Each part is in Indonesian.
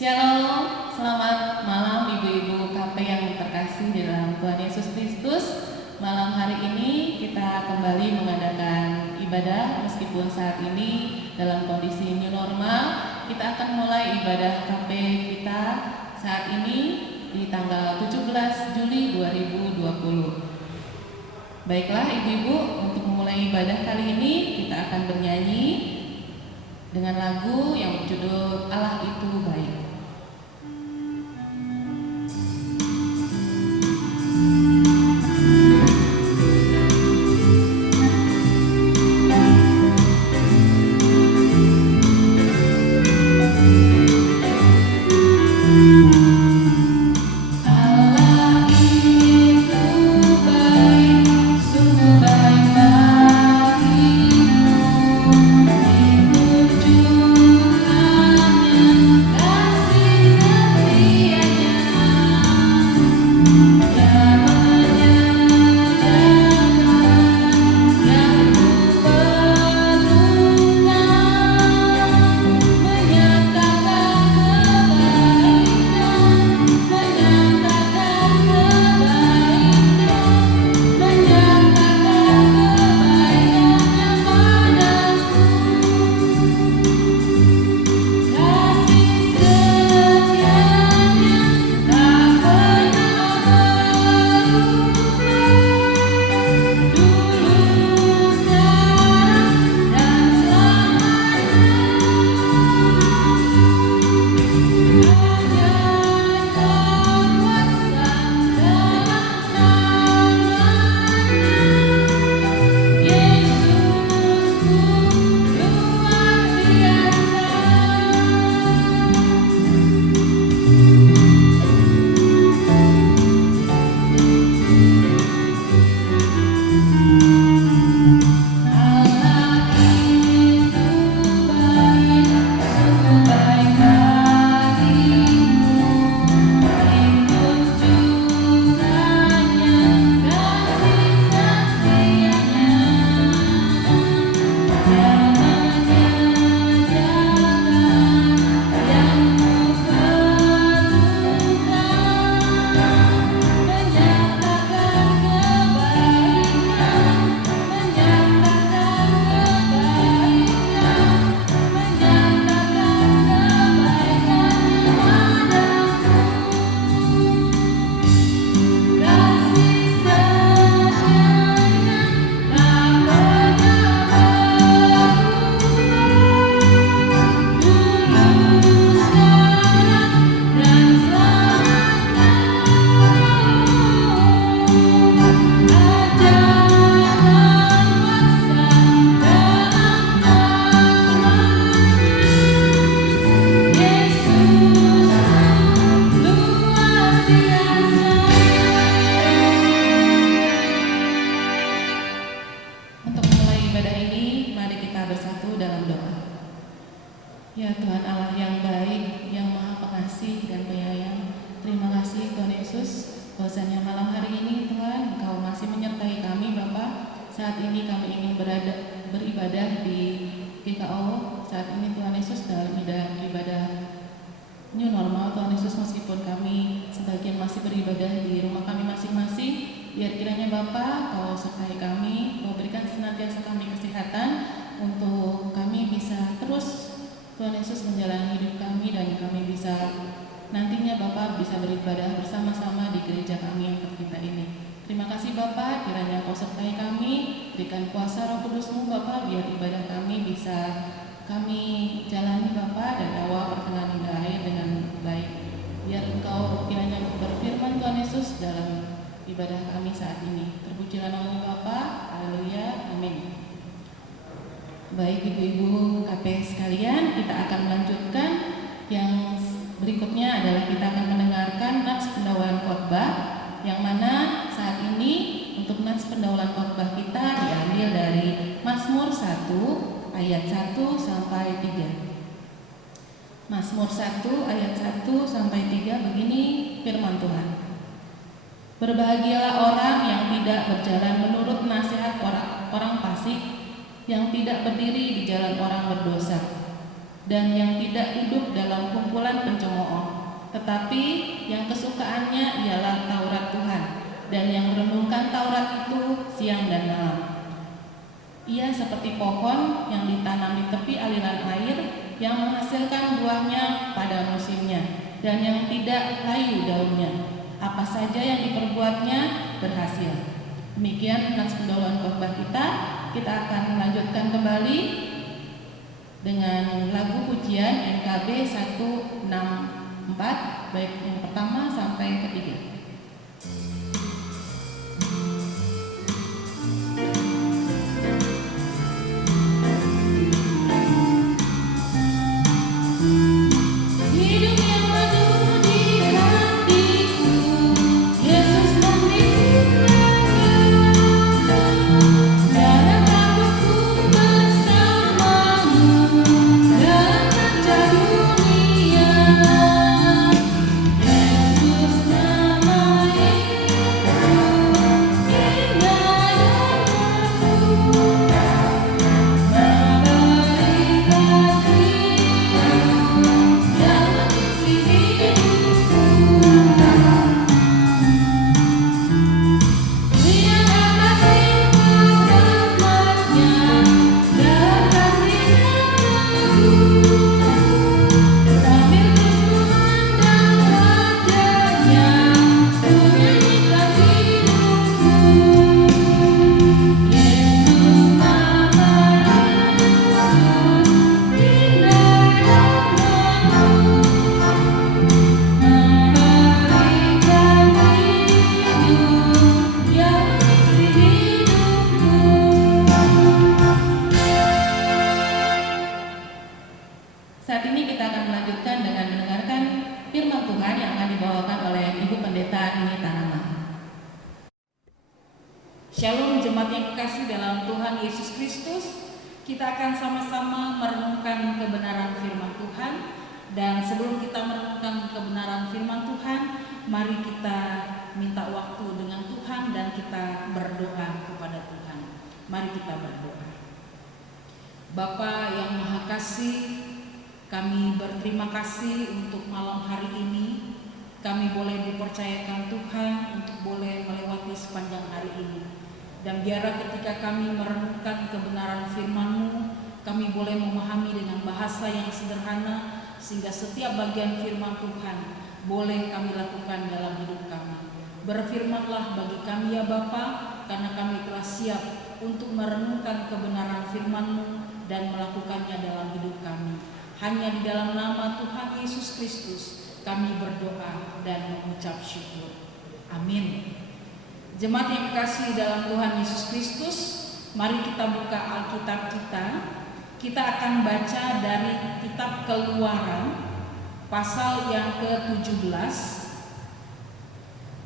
Shalom, selamat malam ibu-ibu KP yang terkasih di dalam Tuhan Yesus Kristus. Malam hari ini kita kembali mengadakan ibadah meskipun saat ini dalam kondisi new normal. Kita akan mulai ibadah KP kita saat ini di tanggal 17 Juli 2020. Baiklah ibu-ibu, untuk memulai ibadah kali ini kita akan bernyanyi dengan lagu yang berjudul Allah Itu Baik. Baik ibu-ibu KP sekalian, kita akan melanjutkan. Yang berikutnya adalah kita akan mendengarkan nats pendahuluan khotbah, yang mana saat ini untuk nats pendahuluan khotbah kita diambil dari Mazmur 1 ayat 1 sampai 3. Mazmur 1 ayat 1 sampai 3 begini firman Tuhan. Berbahagialah orang yang tidak berjalan menurut nasihat orang fasik, yang tidak berdiri di jalan orang berdosa, dan yang tidak duduk dalam kumpulan pencemooh, tetapi yang kesukaannya ialah Taurat Tuhan, dan yang merenungkan Taurat itu siang dan malam. Ia seperti pohon yang ditanam di tepi aliran air, yang menghasilkan buahnya pada musimnya, dan yang tidak layu daunnya. Apa saja yang diperbuatnya berhasil. Demikian nats pendahuluan khotbah kita. Kita akan melanjutkan kembali dengan lagu pujian NKB 164, baik yang pertama sampai ketiga. Saat ini kita akan melanjutkan dengan mendengarkan firman Tuhan yang akan dibawakan oleh Ibu Pendeta Nini Tanaman. Shalom jemaat yang kekasih dalam Tuhan Yesus Kristus. Kita akan sama-sama merenungkan kebenaran firman Tuhan. Dan sebelum kita merenungkan kebenaran firman Tuhan, mari kita minta waktu dengan Tuhan dan kita berdoa kepada Tuhan. Mari kita berdoa. Bapa yang Maha Kasih, kami berterima kasih untuk malam hari ini. Kami boleh dipercayakan Tuhan untuk boleh melewati sepanjang hari ini. Dan biarlah ketika kami merenungkan kebenaran firman-Mu, kami boleh memahami dengan bahasa yang sederhana, sehingga setiap bagian firman Tuhan boleh kami lakukan dalam hidup kami. Berfirmanlah bagi kami ya Bapa, karena kami telah siap untuk merenungkan kebenaran firman-Mu dan melakukannya dalam hidup kami. Hanya di dalam nama Tuhan Yesus Kristus kami berdoa dan mengucap syukur. Amin. Jemaat yang kekasih dalam Tuhan Yesus Kristus, mari kita buka Alkitab kita. Kita akan baca dari kitab Keluaran pasal yang ke-17,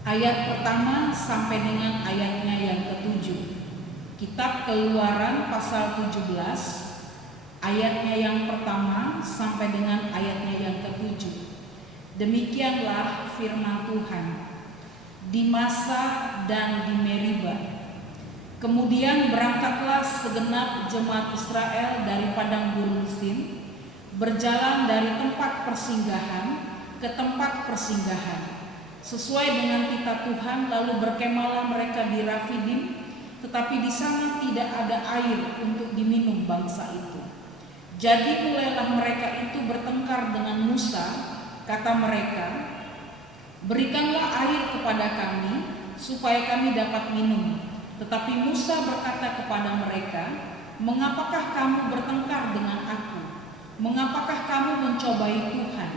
ayat pertama sampai dengan ayatnya yang ke-7. Kitab Keluaran pasal 17, ayatnya yang pertama sampai dengan ayatnya yang ke-7. Demikianlah firman Tuhan. Di Masa dan di Meriba, kemudian berangkatlah segenap jemaat Israel dari padang gurun Sin, berjalan dari tempat persinggahan ke tempat persinggahan, sesuai dengan titah Tuhan. Lalu berkemahlah mereka di Rafidim, tetapi di sana tidak ada air untuk diminum bangsa itu. Jadi mulailah mereka itu bertengkar dengan Musa. Kata mereka, berikanlah air kepada kami, supaya kami dapat minum. Tetapi Musa berkata kepada mereka, mengapakah kamu bertengkar dengan aku? Mengapakah kamu mencobai Tuhan?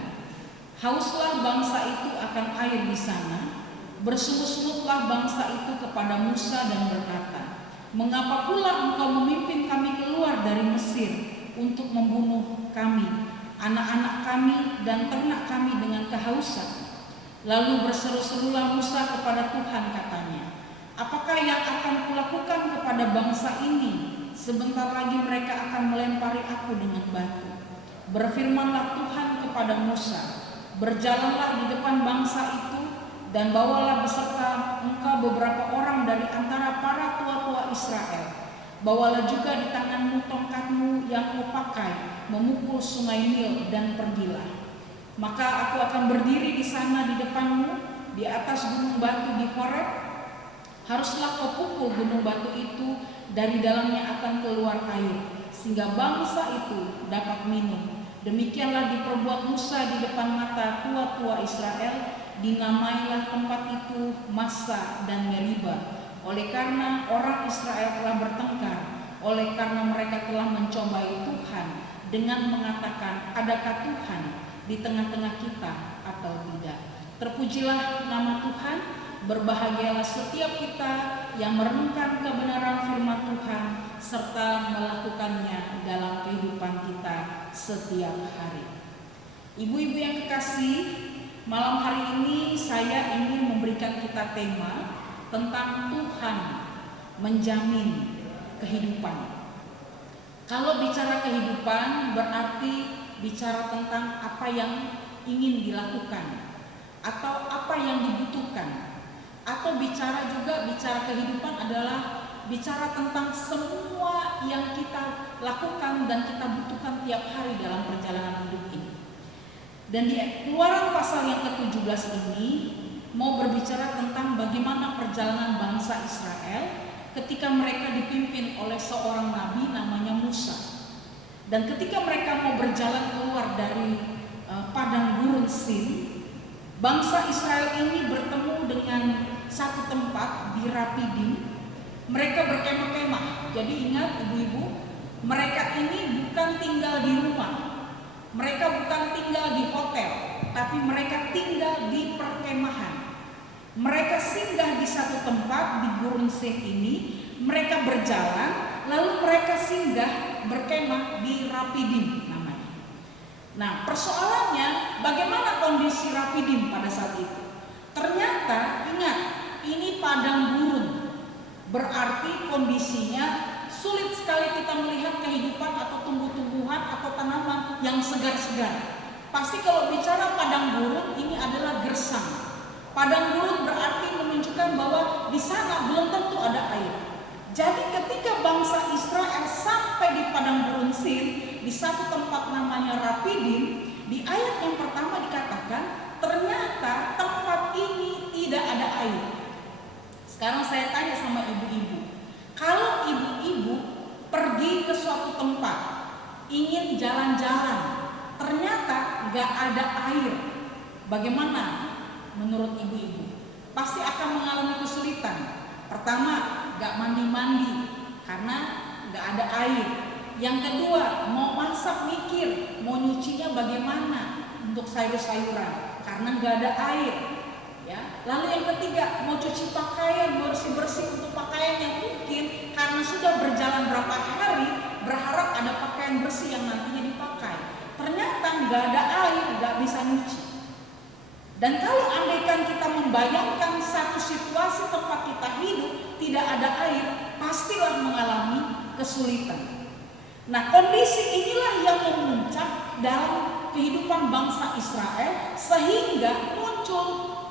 Hauslah bangsa itu akan air di sana. Bersungut-sungutlah bangsa itu kepada Musa dan berkata, mengapa pula engkau memimpin kami keluar dari Mesir untuk membunuh kami, anak-anak kami dan ternak kami dengan kehausan? Lalu berseru-serulah Musa kepada Tuhan, katanya, apakah yang akan kulakukan kepada bangsa ini? Sebentar lagi mereka akan melempari aku dengan batu. Berfirmanlah Tuhan kepada Musa, berjalanlah di depan bangsa itu dan bawalah beserta engkau beberapa orang dari antara para tua-tua Israel. Bawalah juga di tanganmu tongkatmu yang kau pakai memukul sungai Nil dan pergilah. Maka aku akan berdiri di sana di depanmu, di atas gunung batu di Horeb. Haruslah kau pukul gunung batu itu, dari dalamnya akan keluar air, sehingga bangsa itu dapat minum. Demikianlah diperbuat Musa di depan mata tua-tua Israel. Dinamailah tempat itu Massa dan Meriba, oleh karena orang Israel telah bertengkar, oleh karena mereka telah mencobai Tuhan dengan mengatakan, adakah Tuhan di tengah-tengah kita atau tidak. Terpujilah nama Tuhan, berbahagialah setiap kita yang merenungkan kebenaran firman Tuhan serta melakukannya dalam kehidupan kita setiap hari. Ibu-ibu yang kekasih, malam hari ini saya ingin memberikan kita tema tentang Tuhan menjamin kehidupan. Kalau bicara kehidupan berarti bicara tentang apa yang ingin dilakukan atau apa yang dibutuhkan, atau bicara kehidupan adalah bicara tentang semua yang kita lakukan dan kita butuhkan tiap hari dalam perjalanan hidup ini. Dan di Keluaran pasal yang ke-17 ini mau berbicara tentang bagaimana perjalanan bangsa Israel ketika mereka dipimpin oleh seorang nabi namanya Musa. Dan ketika mereka mau berjalan keluar dari padang gurun Sin, bangsa Israel ini bertemu dengan satu tempat di Rapidim. Mereka berkemah-kemah. Jadi ingat ibu-ibu, mereka ini bukan tinggal di rumah, mereka bukan tinggal di hotel, tapi mereka tinggal di perkemahan. Mereka singgah di satu tempat di gurun Sin ini, mereka berjalan, lalu mereka singgah berkemah di Rapidim namanya. Nah, persoalannya bagaimana kondisi Rapidim pada saat itu? Ternyata ingat, ini padang gurun, berarti kondisinya sulit sekali kita melihat kehidupan atau tumbuh-tumbuhan atau tanaman yang segar-segar. Pasti kalau bicara padang gurun ini adalah gersang. Padang gurun berarti menunjukkan bahwa di sana belum tentu ada air. Jadi ketika bangsa Israel sampai di padang gurun Sin, di satu tempat namanya Rapidim, di ayat yang pertama dikatakan ternyata tempat ini tidak ada air. Sekarang saya tanya sama ibu-ibu, kalau ibu-ibu pergi ke suatu tempat, ingin jalan-jalan, ternyata gak ada air, bagaimana menurut ibu-ibu? Pasti akan mengalami kesulitan. Pertama, gak mandi-mandi karena gak ada air. Yang kedua, mau masak mikir, mau nyucinya bagaimana untuk sayur-sayuran karena gak ada air. Ya. Lalu yang ketiga, mau cuci pakaian, bersih-bersih untuk pakaian yang mungkin karena sudah berjalan berapa hari berharap ada pakaian bersih yang nantinya dipakai. Ternyata nggak ada air, nggak bisa nyuci. Dan kalau andaikan kita membayangkan satu situasi tempat kita hidup tidak ada air, pastilah mengalami kesulitan. Nah, kondisi inilah yang memuncak dalam kehidupan bangsa Israel sehingga muncul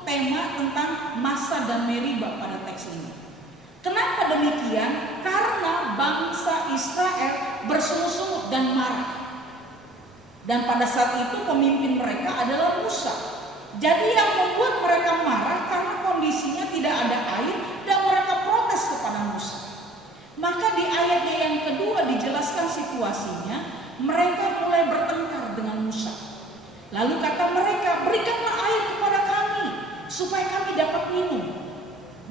tema tentang Massa dan Meriba pada teks ini. Kenapa demikian? Karena bangsa Israel bersungut-sungut dan marah. Dan pada saat itu pemimpin mereka adalah Musa. Jadi yang membuat mereka marah karena kondisinya tidak ada air dan mereka protes kepada Musa. Maka di ayatnya yang kedua dijelaskan situasinya, mereka mulai bertengkar dengan Musa. Lalu kata mereka, berikanlah air kepada kami supaya kami dapat minum.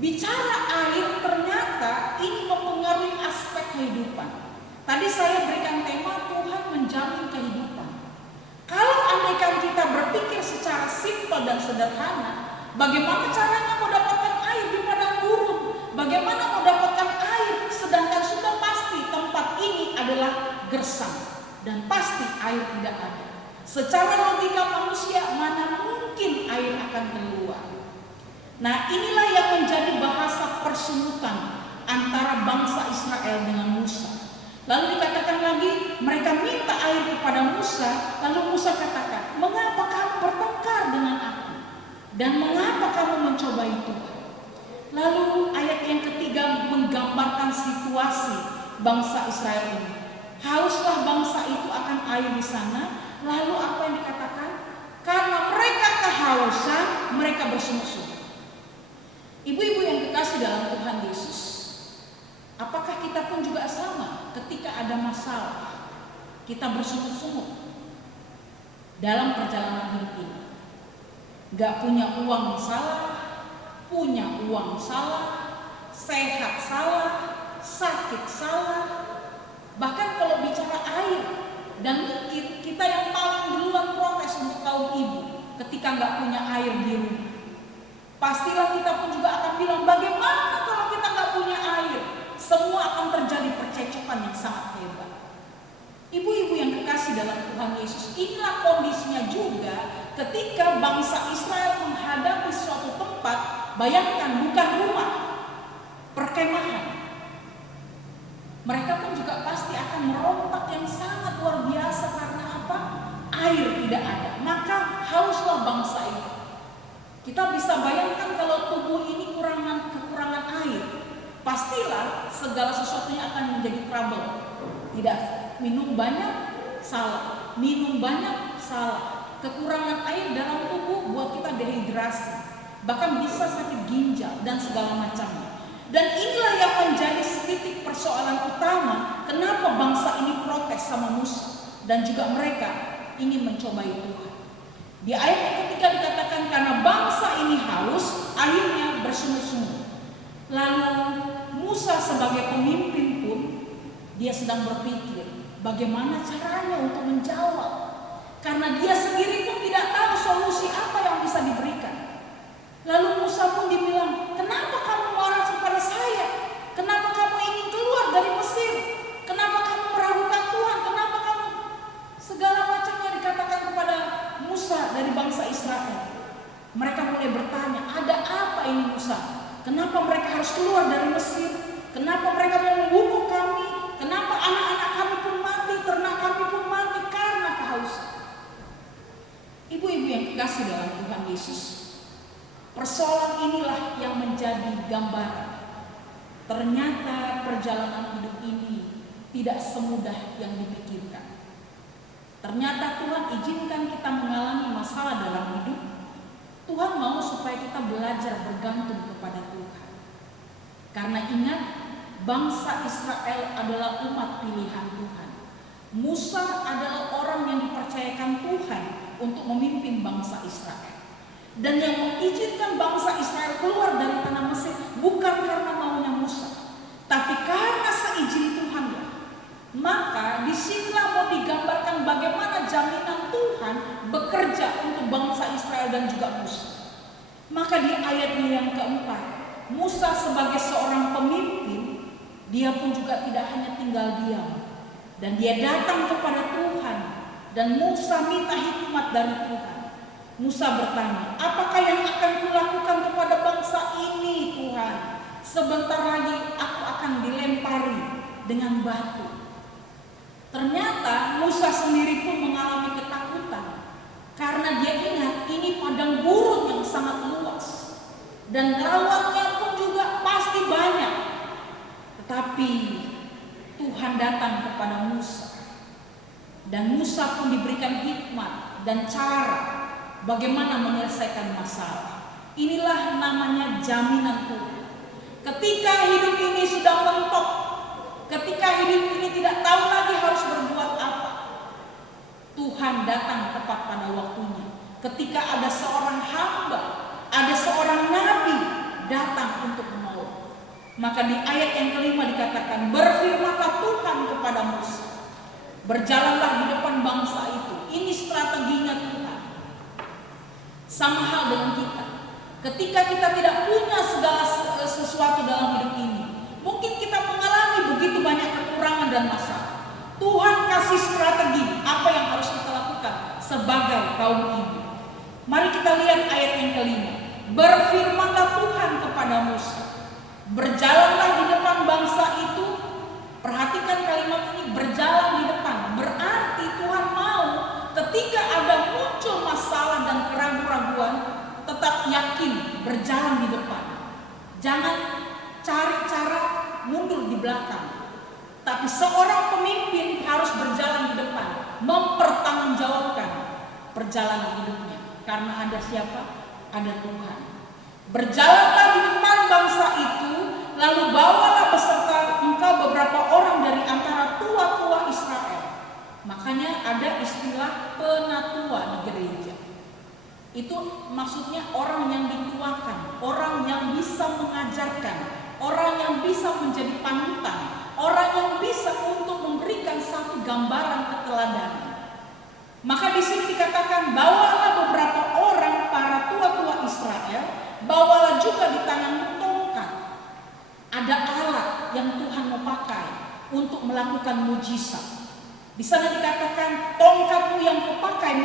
Bicara air ternyata ini mempengaruhi aspek kehidupan. Tadi saya berikan tema Tuhan menjamin kehidupan. Kalau andaikan kita berpikir secara simpel dan sederhana, bagaimana caranya mendapatkan air di padang gurun? Bagaimana mendapatkan air sedangkan sudah pasti tempat ini adalah gersang dan pasti air tidak ada. Secara logika manusia mana mungkin air akan keluar? Nah, inilah yang menjadi bahasa persungutan antara bangsa Israel dengan Musa. Lalu dikatakan lagi, mereka minta air kepada Musa, lalu Musa katakan, mengapa kamu bertengkar dengan aku? Dan mengapa kamu mencobai Tuhan? Lalu ayat yang ketiga menggambarkan situasi bangsa Israel ini. Hauslah bangsa itu akan air di sana, lalu apa yang dikatakan? Karena mereka kehausan, mereka bersungguh-sungguh. Ibu-ibu yang kekasih dalam Tuhan Yesus, apakah kita pun juga sama ketika ada masalah? Kita bersungguh-sungguh dalam perjalanan hidup ini. Gak punya uang salah, punya uang salah, sehat salah, sakit salah. Bahkan kalau bicara air, dan mungkin kita yang paling duluan protes untuk kaum ibu ketika gak punya air di rumah. Pastilah kita pun juga akan bilang, bagaimana kalau kita gak punya air? Semua akan terjadi percecokan yang sangat hebat. Ibu-ibu yang kekasih dalam Tuhan Yesus, inilah kondisinya juga ketika bangsa Israel menghadapi suatu tempat. Bayangkan, bukan rumah, perkemahan. Mereka pun juga pasti akan merontak yang sangat luar biasa. Karena apa? Air tidak ada. Maka hauslah bangsa itu. Kita bisa bayangkan kalau tubuh ini kekurangan air, pastilah segala sesuatunya akan menjadi trouble. Tidak, minum banyak salah, minum banyak salah. Kekurangan air dalam tubuh buat kita dehidrasi, bahkan bisa sakit ginjal dan segala macamnya. Dan inilah yang menjadi titik persoalan utama kenapa bangsa ini protes sama Musa dan juga mereka ingin mencobai Tuhan. Di ayat yang ketiga dikatakan karena bangsa ini haus, akhirnya bersungguh-sungguh. Lalu Musa sebagai pemimpin pun dia sedang berpikir bagaimana caranya untuk menjawab. Karena dia sendiri pun tidak tahu solusi apa yang bisa diberikan. Lalu Musa pun dibilang, kenapa kamu marah kepada saya? Kenapa kamu ingin keluar dari Mesir? Kenapa kamu meragukan Tuhan? Kenapa kamu segala macamnya dikatakan kepada Musa dari bangsa Israel. Mereka mulai bertanya, ada apa ini Musa? Kenapa mereka harus keluar dari Mesir? Kenapa mereka mau membunuh kami? Kenapa anak-anak kami pun mati, ternak kami pun mati karena kehausan? Ibu-ibu yang kekasih dalam Tuhan Yesus, persoalan inilah yang menjadi gambaran. Ternyata perjalanan hidup ini tidak semudah yang dipikirkan. Ternyata Tuhan izinkan kita mengalami masalah dalam hidup. Tuhan mau supaya kita belajar bergantung kepada Tuhan. Karena ingat, bangsa Israel adalah umat pilihan Tuhan. Musa adalah orang yang dipercayakan Tuhan untuk memimpin bangsa Israel. Dan yang mengizinkan bangsa Israel keluar dari tanah Mesir bukan karena maunya Musa, tapi karena seizin Tuhan. Maka disinilah mau digambarkan bagaimana jaminan Tuhan bekerja untuk bangsa Israel dan juga Musa. Maka di ayatnya yang keempat, Musa sebagai seorang pemimpin, dia pun juga tidak hanya tinggal diam. Dan dia datang kepada Tuhan dan Musa minta hikmat dari Tuhan. Musa bertanya, apakah yang akan kulakukan kepada bangsa ini Tuhan? Sebentar lagi aku akan dilempari dengan batu. Ternyata Musa sendiri pun mengalami ketakutan. Karena dia ingat ini padang gurun yang sangat luas. Dan lawannya pun juga pasti banyak. Tetapi Tuhan datang kepada Musa. Dan Musa pun diberikan hikmat dan cara bagaimana menyelesaikan masalah. Inilah namanya jaminan Tuhan. Ketika hidup ini sudah mentok, ketika hidup ini tidak tahu lagi harus berbuat apa, Tuhan datang tepat pada waktunya. Ketika ada seorang hamba, ada seorang nabi datang untuk menolong. Maka di ayat yang kelima dikatakan, berfirmanlah Tuhan kepada Musa, berjalanlah di depan bangsa itu. Ini strateginya Tuhan. Sama hal dengan kita. Ketika kita tidak punya segala sesuatu dalam hidup ini, mungkin kita mengalami begitu banyak kekurangan dan masalah. Tuhan kasih strategi apa yang harus kita lakukan sebagai kaum ibu. Mari kita lihat ayat yang kelima. Berfirmanlah Tuhan kepada Musa, berjalanlah di depan bangsa itu. Perhatikan kalimat ini, berjalan di depan. Berarti Tuhan mau ketika ada muncul masalah dan keraguan-raguan, tetap yakin berjalan di depan. Jangan cari cara mundur di belakang. Tapi seorang pemimpin harus berjalan di depan, mempertanggungjawabkan perjalanan hidupnya. karena ada siapa? Ada Tuhan. Berjalanlah di depan bangsa itu, lalu bawalah beserta engkau beberapa orang dari antara tua-tua Israel. Makanya ada istilah penatua di gereja. Itu maksudnya orang yang dituakan, orang yang bisa mengajarkan, orang yang bisa menjadi panutan, orang yang bisa untuk memberikan satu gambaran keteladanan. Maka di sini dikatakan, bawalah beberapa orang para tua-tua Israel, bawalah juga di tanganmu tongkat. Ada alat yang Tuhan mau pakai untuk melakukan mujizat. Di sana dikatakan, tongkatmu yang kupakai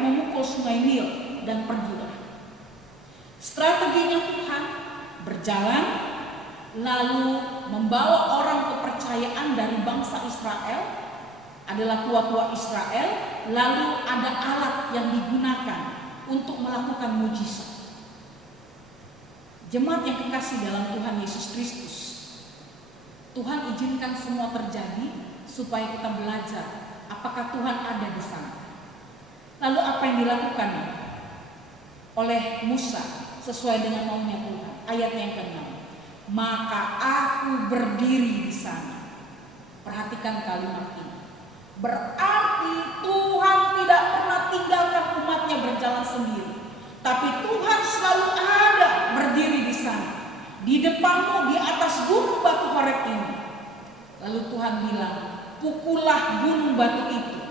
memukul sungai Nil, dan pergilah. Strateginya Tuhan berjalan, lalu membawa orang kepercayaan dari bangsa Israel, adalah tua-tua Israel, lalu ada alat yang digunakan untuk melakukan mujizat. Jemaat yang kekasih dalam Tuhan Yesus Kristus, Tuhan izinkan semua terjadi supaya kita belajar apakah Tuhan ada di sana. Lalu apa yang dilakukan oleh Musa sesuai dengan maunya Tuhan? Ayat yang ke-6. Maka aku berdiri di sana. Perhatikan kalimat ini. Berarti Tuhan tidak pernah tinggalkan umatnya berjalan sendiri, tapi Tuhan selalu ada berdiri di sana, di depanmu, di atas gunung batu Horeb ini. Lalu Tuhan bilang, pukullah gunung batu itu,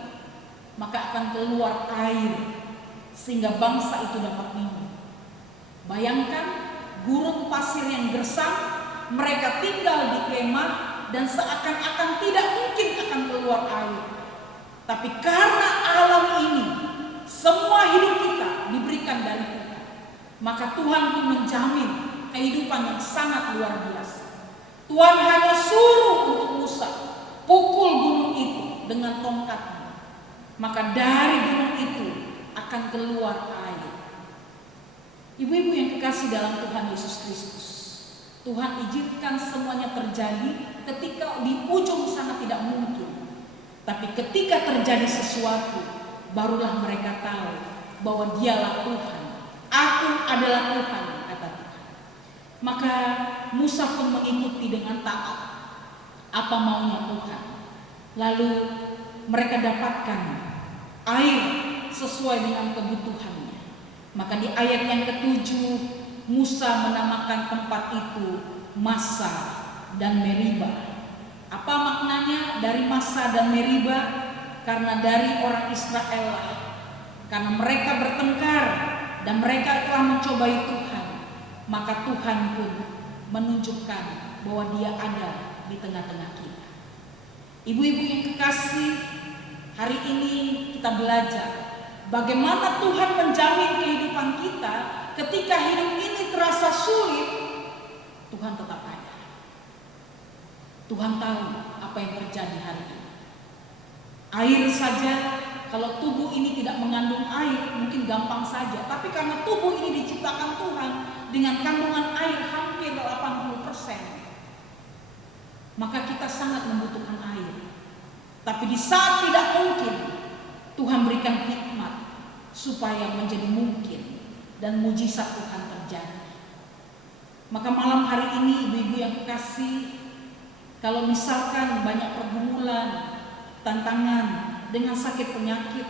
maka akan keluar air sehingga bangsa itu dapat minum. Bayangkan gurun pasir yang gersang, mereka tinggal di kemah dan seakan-akan tidak mungkin akan keluar air. Tapi karena alam ini, semua hidup kita diberikan dari Tuhan, maka Tuhan pun menjamin kehidupan yang sangat luar biasa. Tuhan hanya suruh untuk Musa, pukul gunung itu dengan tongkatnya, maka dari gunung itu akan keluar air. Ibu-ibu yang kekasih dalam Tuhan Yesus Kristus, Tuhan izinkan semuanya terjadi ketika di ujung sana tidak mungkin. Tapi ketika terjadi sesuatu, barulah mereka tahu bahwa Dialah Tuhan. Aku adalah Tuhan, kata Tuhan. Maka Musa pun mengikuti dengan taat apa maunya Tuhan. Lalu mereka dapatkan air sesuai dengan kebutuhannya. Maka di ayat yang ke-7, Musa menamakan tempat itu Massa dan Meriba. Apa maknanya dari Massa dan Meriba? Karena dari orang Israel lah. Karena mereka bertengkar dan mereka telah mencobai Tuhan, maka Tuhan pun menunjukkan bahwa Dia ada di tengah-tengah kita. Ibu-ibu yang kekasih, hari ini kita belajar bagaimana Tuhan menjamin kehidupan kita ketika hidup ini terasa sulit. Tuhan tetap ada. Tuhan tahu apa yang terjadi hari ini. Air saja, kalau tubuh ini tidak mengandung air mungkin gampang saja. Tapi karena tubuh ini diciptakan Tuhan dengan kandungan air hampir 80%, maka kita sangat membutuhkan air. Tapi di saat tidak mungkin, Tuhan berikan hikmat supaya menjadi mungkin dan mujizat Tuhan terjadi. Maka malam hari ini ibu-ibu yang kekasih, kalau misalkan banyak pergumulan, tantangan dengan sakit penyakit,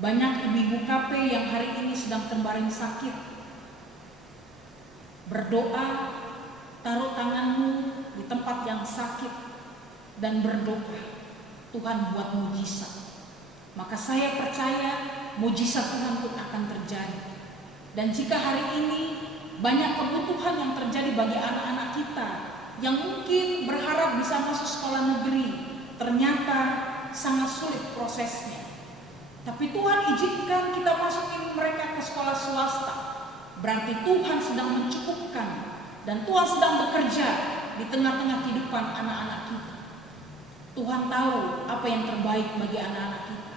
banyak ibu-ibu KP yang hari ini sedang terbaring sakit, berdoa, taruh tanganmu di tempat yang sakit dan berdoa, Tuhan buat mujizat. Maka saya percaya mujizat Tuhan pun akan terjadi. Dan jika hari ini banyak kebutuhan yang terjadi bagi anak-anak kita yang mungkin berharap bisa masuk sekolah negeri, ternyata sangat sulit prosesnya. Tapi Tuhan izinkan kita masukin mereka ke sekolah swasta. Berarti Tuhan sedang mencukupkan dan Tuhan sedang bekerja di tengah-tengah kehidupan anak-anak kita. Tuhan tahu apa yang terbaik bagi anak-anak kita.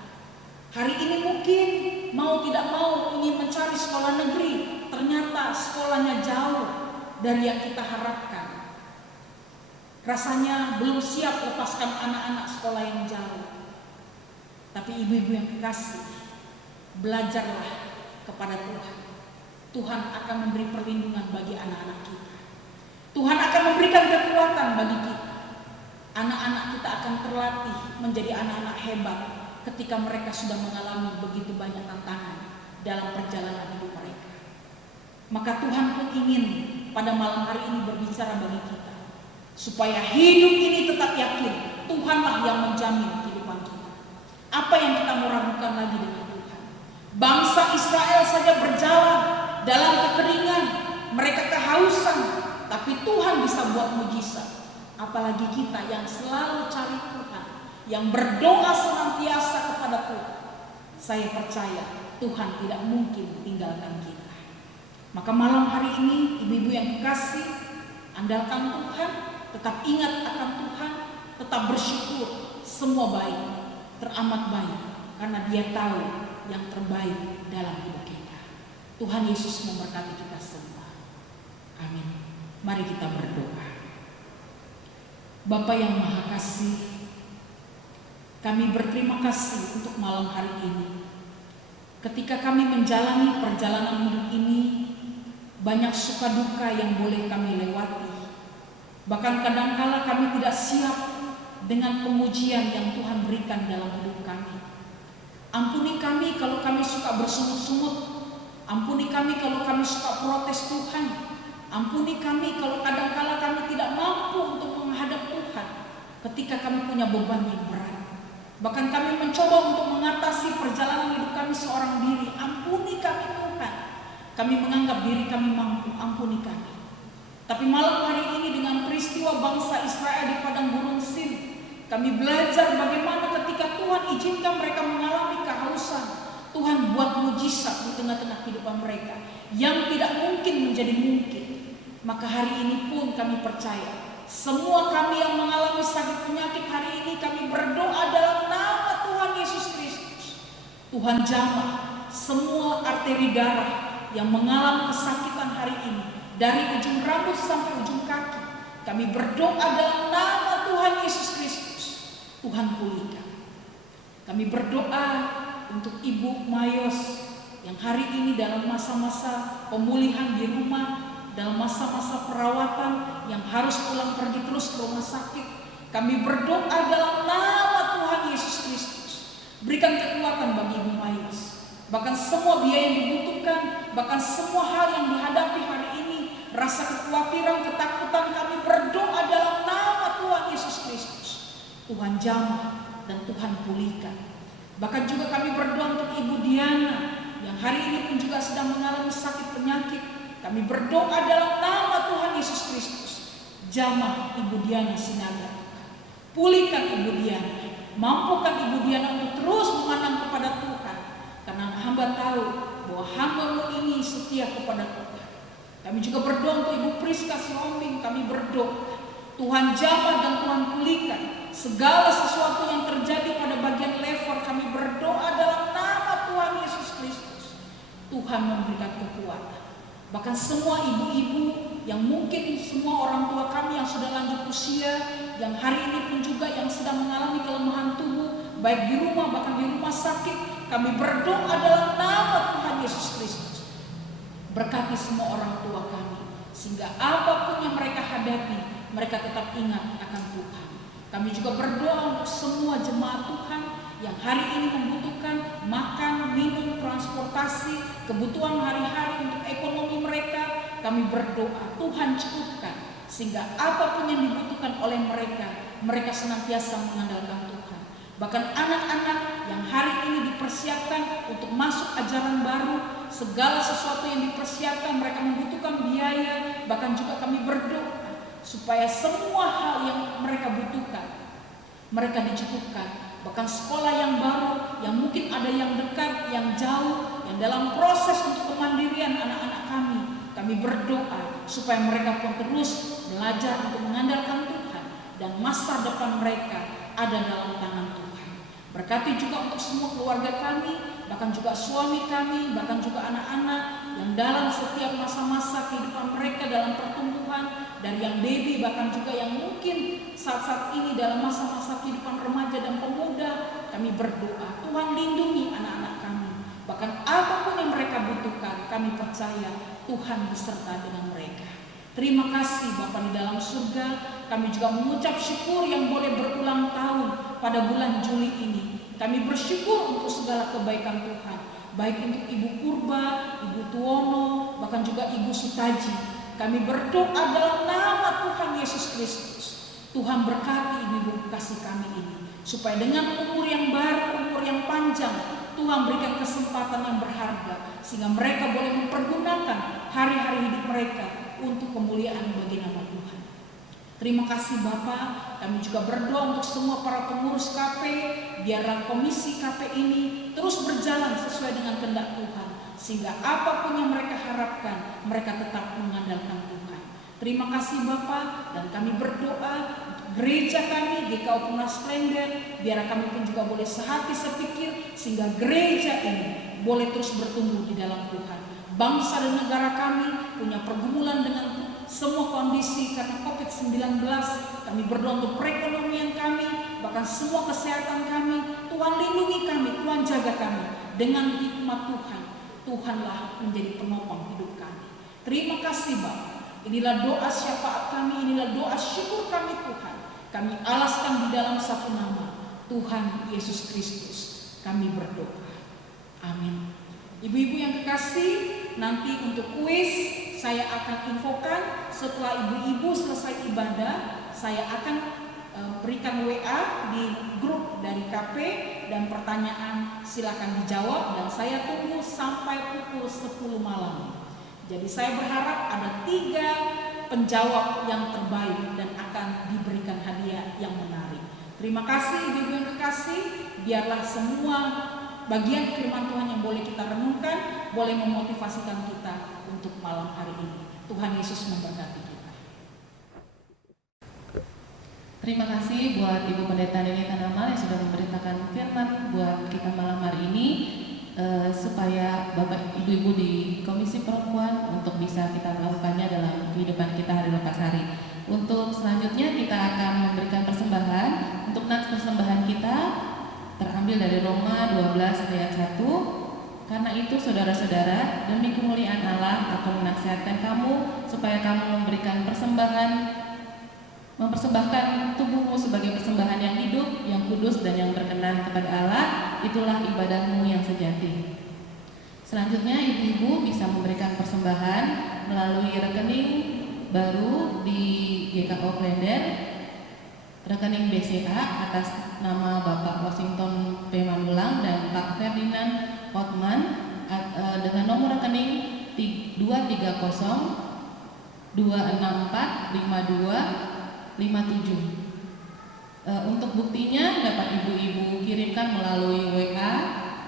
Hari ini mungkin mau tidak mau ingin mencari sekolah negeri, ternyata sekolahnya jauh dari yang kita harapkan. Rasanya belum siap lepaskan anak-anak sekolah yang jauh. Tapi ibu-ibu yang kekasih, belajarlah kepada Tuhan, Tuhan akan memberi perlindungan bagi anak-anak kita. Tuhan akan memberikan kekuatan bagi kita. Anak-anak kita akan terlatih menjadi anak-anak hebat ketika mereka sudah mengalami begitu banyak tantangan dalam perjalanan hidup mereka. Maka Tuhan pun ingin pada malam hari ini berbicara bagi kita, supaya hidup ini tetap yakin Tuhanlah yang menjamin kehidupan kita. Apa yang kita mau ragukan lagi dengan Tuhan? Bangsa Israel saja berjalan dalam kekeringan, mereka kehausan, tapi Tuhan bisa buat mujizat. Apalagi kita yang selalu cari Tuhan, yang berdoa senantiasa kepada Tuhan. Saya percaya Tuhan tidak mungkin tinggalkan kita. Maka malam hari ini, ibu-ibu yang kekasih, andalkan Tuhan, tetap ingat akan Tuhan, tetap bersyukur. Semua baik, teramat baik, karena Dia tahu yang terbaik dalam hidup kita. Tuhan Yesus memberkati kita semua. Amin. Mari kita berdoa. Bapa yang Maha Kasih, kami berterima kasih untuk malam hari ini. Ketika kami menjalani perjalanan hidup ini, banyak suka duka yang boleh kami lewati. Bahkan kadangkala kami tidak siap dengan pemujian yang Tuhan berikan dalam hidup kami. Ampuni kami kalau kami suka bersungut-sungut. Ampuni kami kalau kami suka protes Tuhan. Ampuni kami kalau kadangkala kami tidak mampu untuk menghadap Tuhan ketika kami punya beban yang berat. Bahkan kami mencoba untuk mengatasi perjalanan hidup kami seorang diri. Ampuni kami Tuhan. Kami menganggap diri kami mampu. Ampuni kami. Tapi malam hari ini dengan peristiwa bangsa Israel di padang gurun Sin, kami belajar bagaimana ketika Tuhan izinkan mereka mengalami kehausan, Tuhan buat mujizat di tengah-tengah kehidupan mereka yang tidak mungkin menjadi mungkin. Maka hari ini pun kami percaya, semua kami yang mengalami sakit penyakit hari ini, kami berdoa dalam nama Tuhan Yesus Kristus. Tuhan jamah semua arteri darah yang mengalami kesakitan hari ini, dari ujung rambut sampai ujung kaki. Kami berdoa dalam nama Tuhan Yesus Kristus. Tuhan pulihkan. Kami berdoa untuk Ibu Mayos yang hari ini dalam masa-masa pemulihan di rumah, dalam masa-masa perawatan yang harus pulang pergi terus ke rumah sakit. Kami berdoa dalam nama Tuhan Yesus Kristus. Berikan kekuatan bagi Ibu Mayos. Bahkan semua biaya yang dibutuhkan, bahkan semua hal yang dihadapi hari ini, rasa kekhawatiran, ketakutan, kami berdoa dalam nama Tuhan Yesus Kristus. Tuhan jamah dan Tuhan pulihkan. Bahkan juga kami berdoa untuk Ibu Diana yang hari ini pun juga sedang mengalami sakit penyakit. Kami berdoa dalam nama Tuhan Yesus Kristus. Jamah Ibu Diana Sinaga. Pulihkan Ibu Diana. Mampukan Ibu Diana untuk terus memandang kepada Tuhan. Karena hamba tahu bahwa hamba-Mu ini setia kepada Tuhan. Kami juga berdoa untuk Ibu Priska Siombing. Kami berdoa Tuhan jamah dan Tuhan pulihkan segala sesuatu yang terjadi pada bagian lever. Kami berdoa dalam nama Tuhan Yesus Kristus. Tuhan memberikan kekuatan. Bahkan semua ibu-ibu yang mungkin semua orang tua kami yang sudah lanjut usia, yang hari ini pun juga yang sedang mengalami kelemahan tubuh, baik di rumah bahkan di rumah sakit, kami berdoa dalam nama Tuhan Yesus Kristus. Berkati semua orang tua kami, sehingga apapun yang mereka hadapi, mereka tetap ingat akan Tuhan. Kami juga berdoa untuk semua jemaat Tuhan yang hari ini membutuhkan makan, minum, transportasi, kebutuhan hari-hari untuk ekonomi mereka. Kami berdoa Tuhan cukupkan, sehingga apapun yang dibutuhkan oleh mereka, mereka senantiasa mengandalkan Tuhan. Bahkan anak-anak yang hari ini dipersiapkan untuk masuk ajaran baru, segala sesuatu yang dipersiapkan, mereka membutuhkan biaya. Bahkan juga kami berdoa supaya semua hal yang mereka butuhkan, mereka dicukupkan. Bahkan sekolah yang baru, yang mungkin ada yang dekat, yang jauh, yang dalam proses untuk kemandirian anak-anak kami berdoa supaya mereka pun terus belajar untuk mengandalkan Tuhan dan masa depan mereka ada dalam tangan Tuhan. Berkati juga untuk semua keluarga kami, bahkan juga suami kami, bahkan juga anak-anak yang dalam setiap masa-masa kehidupan mereka dalam pertumbuhan, dari yang baby bahkan juga yang mungkin saat-saat ini dalam masa-masa kehidupan remaja dan pemuda. Kami berdoa Tuhan lindungi anak-anak kami, bahkan apapun yang mereka butuhkan percaya Tuhan beserta dengan mereka. Terima kasih Bapa di dalam surga. Kami juga mengucap syukur yang boleh berulang tahun pada bulan Juli ini. Kami bersyukur untuk segala kebaikan Tuhan, baik untuk Ibu Purba, Ibu Tuono, bahkan juga Ibu Sutaji. Kami berdoa dalam nama Tuhan Yesus Kristus. Tuhan berkati ibu-ibu kasih kami ini, supaya dengan umur yang baru, umur yang panjang, Tuhan berikan kesempatan yang berharga, sehingga mereka boleh mempergunakan hari-hari hidup mereka untuk kemuliaan bagi nama Tuhan. Terima kasih Bapak. Kami juga berdoa untuk semua para pengurus KP, biarlah komisi KP ini terus berjalan sesuai dengan kehendak Tuhan, sehingga apapun yang mereka harapkan, mereka tetap mengandalkan Tuhan. Terima kasih Bapak, dan kami berdoa untuk gereja kami, GKO Perumnas Klender, biar kami pun juga boleh sehati sepikir, sehingga gereja ini boleh terus bertumbuh di dalam Tuhan. Bangsa dan negara kami punya pergumulan dengan semua kondisi karena COVID-19. Kami berdoa untuk perekonomian kami, bahkan semua kesehatan kami. Tuhan lindungi kami, Tuhan jaga kami. Dengan hikmat Tuhan, Tuhanlah menjadi penopang hidup kami. Terima kasih Bapak. Inilah doa syafaat kami, inilah doa syukur kami Tuhan. Kami alaskan di dalam satu nama, Tuhan Yesus Kristus. Kami berdoa. Amin. Ibu-ibu yang kekasih, nanti untuk kuis saya akan infokan setelah ibu-ibu selesai ibadah. Saya akan berikan WA di grup dari KP, dan pertanyaan silakan dijawab, dan saya tunggu sampai pukul 10 malam. Jadi saya berharap ada 3 penjawab yang terbaik dan akan diberikan hadiah yang menarik. Terima kasih ibu-ibu yang kekasih. Biarlah semua bagian firman Tuhan yang boleh kita renungkan boleh memotivasikan kita untuk malam hari ini. Tuhan Yesus memberkati kita. Terima kasih buat Ibu Pendeta Nini Tanamal yang sudah memberitakan firman buat kita malam hari ini, supaya Bapak Ibu-Ibu di Komisi Perempuan untuk bisa kita melakukannya dalam kehidupan kita hari lepas hari. Untuk selanjutnya kita akan memberikan persembahan. Untuk nats persembahan kita terambil dari Roma 12 ayat 1. Karena itu saudara-saudara, demi kemuliaan Allah aku menasihatkan kamu supaya kamu mempersembahkan tubuhmu sebagai persembahan yang hidup, yang kudus dan yang berkenan kepada Allah. Itulah ibadahmu yang sejati. Selanjutnya ibu-ibu bisa memberikan persembahan melalui rekening baru di GKO Klender, rekening BCA atas nama Bapak Washington P. Manulang dan Pak Ferdinand Hotman, dengan nomor rekening 230 264 52 57. Untuk buktinya dapat ibu-ibu kirimkan melalui WA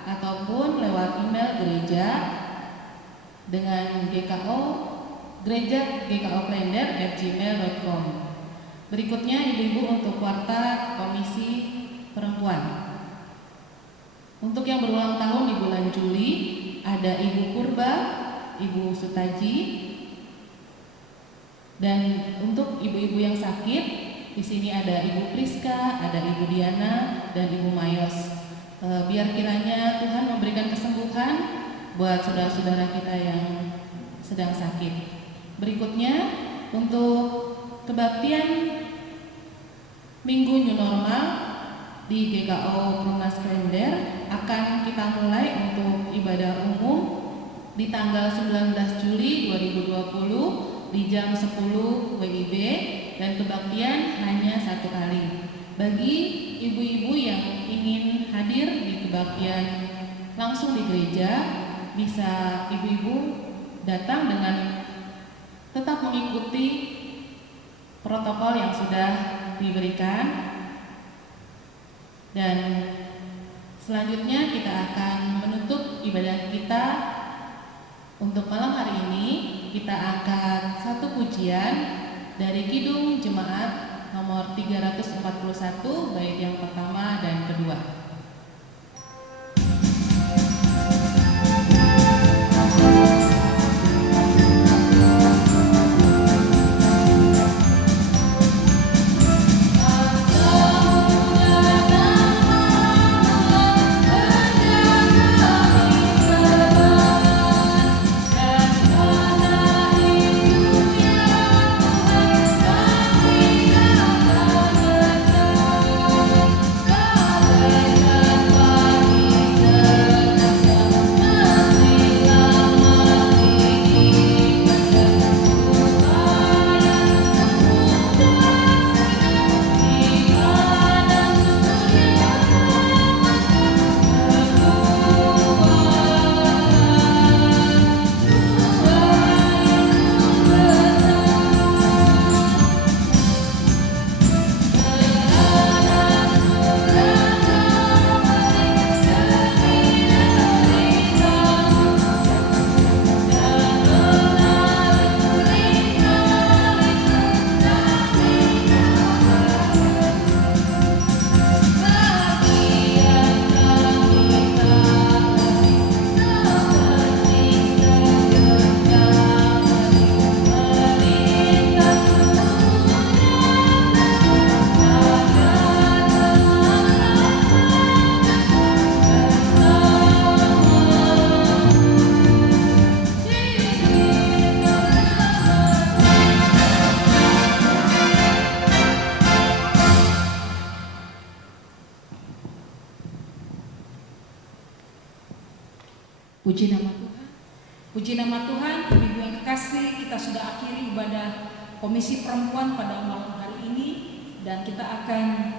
ataupun lewat email gereja dengan gereja.gko.klender@gmail.com. Berikutnya ibu-ibu untuk kuarta Komisi Perempuan. Untuk yang berulang tahun di bulan Juli ada Ibu Purba, Ibu Sutaji, dan untuk ibu-ibu yang sakit di sini ada Ibu Priska, ada Ibu Diana, dan Ibu Mayos. Biar kiranya Tuhan memberikan kesembuhan buat saudara-saudara kita yang sedang sakit. Berikutnya untuk kebaktian Minggu New Normal di GKO Perumnas Klender akan kita mulai untuk ibadah umum di tanggal 19 Juli 2020 di jam 10 WIB, dan kebaktian hanya 1 kali. Bagi ibu-ibu yang ingin hadir di kebaktian langsung di gereja, bisa ibu-ibu datang dengan tetap mengikuti protokol yang sudah diberikan. Dan selanjutnya kita akan menutup ibadah kita. Untuk malam hari ini kita akan satu pujian dari Kidung Jemaat nomor 341 bait yang pertama dan kedua. Puji nama Tuhan, Ibu-ibu yang kekasih, kita sudah akhiri ibadah Komisi Perempuan pada malam hari ini, dan kita akan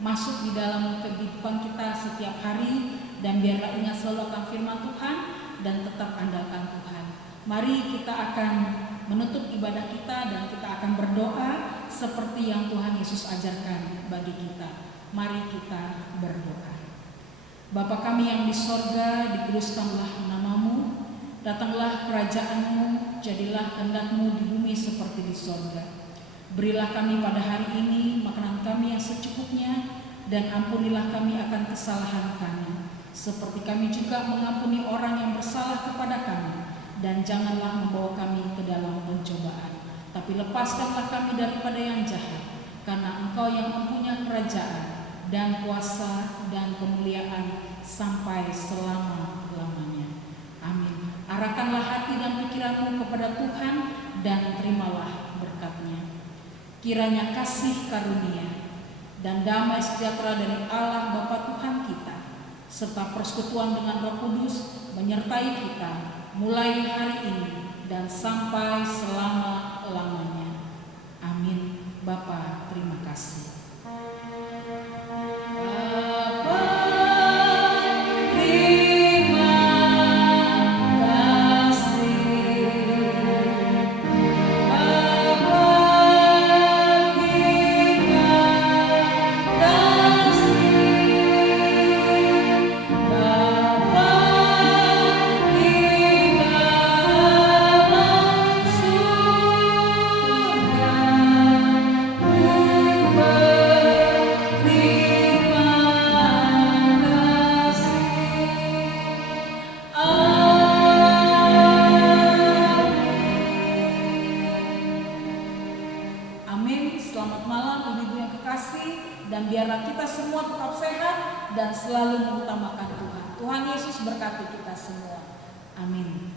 masuk di dalam kehidupan kita setiap hari, dan biarlah ingat selalu akan firman Tuhan dan tetap andalkan Tuhan. Mari kita akan menutup ibadah kita dan kita akan berdoa seperti yang Tuhan Yesus ajarkan bagi kita. Mari kita berdoa. Bapa kami yang di sorga, dikuduskanlah namamu, datanglah kerajaan-Mu, jadilah kehendak-Mu di bumi seperti di sorga. Berilah kami pada hari ini makanan kami yang secukupnya, dan ampunilah kami akan kesalahan kami, seperti kami juga mengampuni orang yang bersalah kepada kami. Dan janganlah membawa kami ke dalam pencobaan, tapi lepaskanlah kami daripada yang jahat, karena Engkau yang mempunyai kerajaan dan kuasa dan kemuliaan sampai selama-lamanya. Amin. Arahkanlah hati dan pikiranmu kepada Tuhan dan terimalah berkat-Nya. Kiranya kasih karunia dan damai sejahtera dari Allah Bapa Tuhan kita, serta persekutuan dengan Roh Kudus menyertai kita mulai hari ini dan sampai selama-lamanya. Amin. Bapa, terima kasih. Selamat malam ibu-ibu yang kekasih, dan biarlah kita semua tetap sehat dan selalu mengutamakan Tuhan. Tuhan Yesus berkati kita semua. Amin.